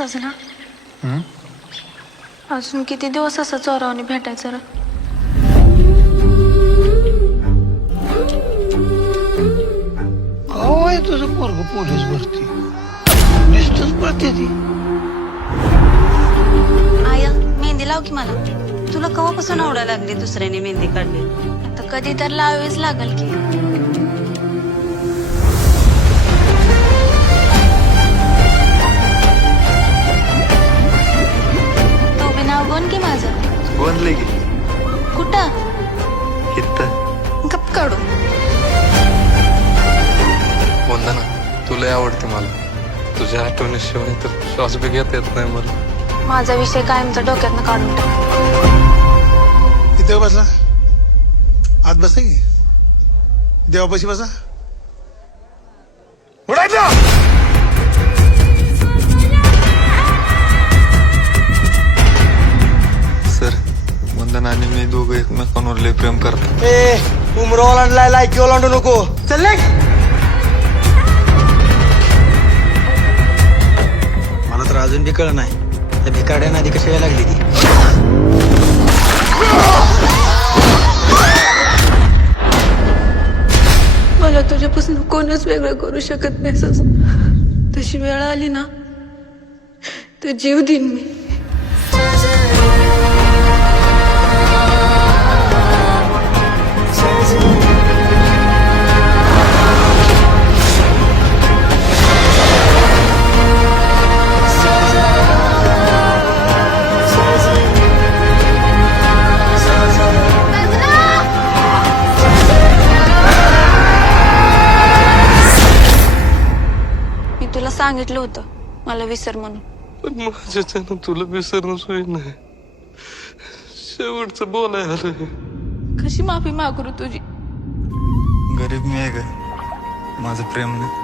सजना अजून किती दिवस असं चोरावणी भेटायचं रे? गाव आहे तुझं पोरग पोलीस भरती नुसतंच पळते ती. आया मेहंदी लाव की मला. तुला कवापासून आवडायला लागली दुसऱ्याने मेहंदी काढली? आता कधी तर लावावीच लागल की. तू बी नाव बोल की माझं. बोलले की कुठं? इथं गप काढू. वंदना तुला आवडते मला. तुझ्या आठवणीशिवाय तर श्वास बी घेता येत नाही मला. माझा विषय कायमचा डोक्यातनं काढून टाक. इथे बसा, आत बसा की. देवापाशी बसा. सर वंदना आणि मी दोघं एकमेकांवर लय प्रेम करतो. उमरो ओलांडलाय लायकी ओलांडू नको. चल मला तर अजून बी कळ नाही त्या भिकारड्यानं आधी कशी वेळ लागली ती. मला तुझ्यापासून कोणच वेगळं करू शकत नाही सजना. तशी वेळ आली ना तर जीव देईन मी. मी तुला सांगितलं होतं मला विसर म्हणून. पण माझ्याच्यानं तुला विसरणं सोय नाही. शेवटचं बोलाय आलं. कशी माफी मागू रे तुझी? गरीब मी आहे ग. माझं प्रेम नाही.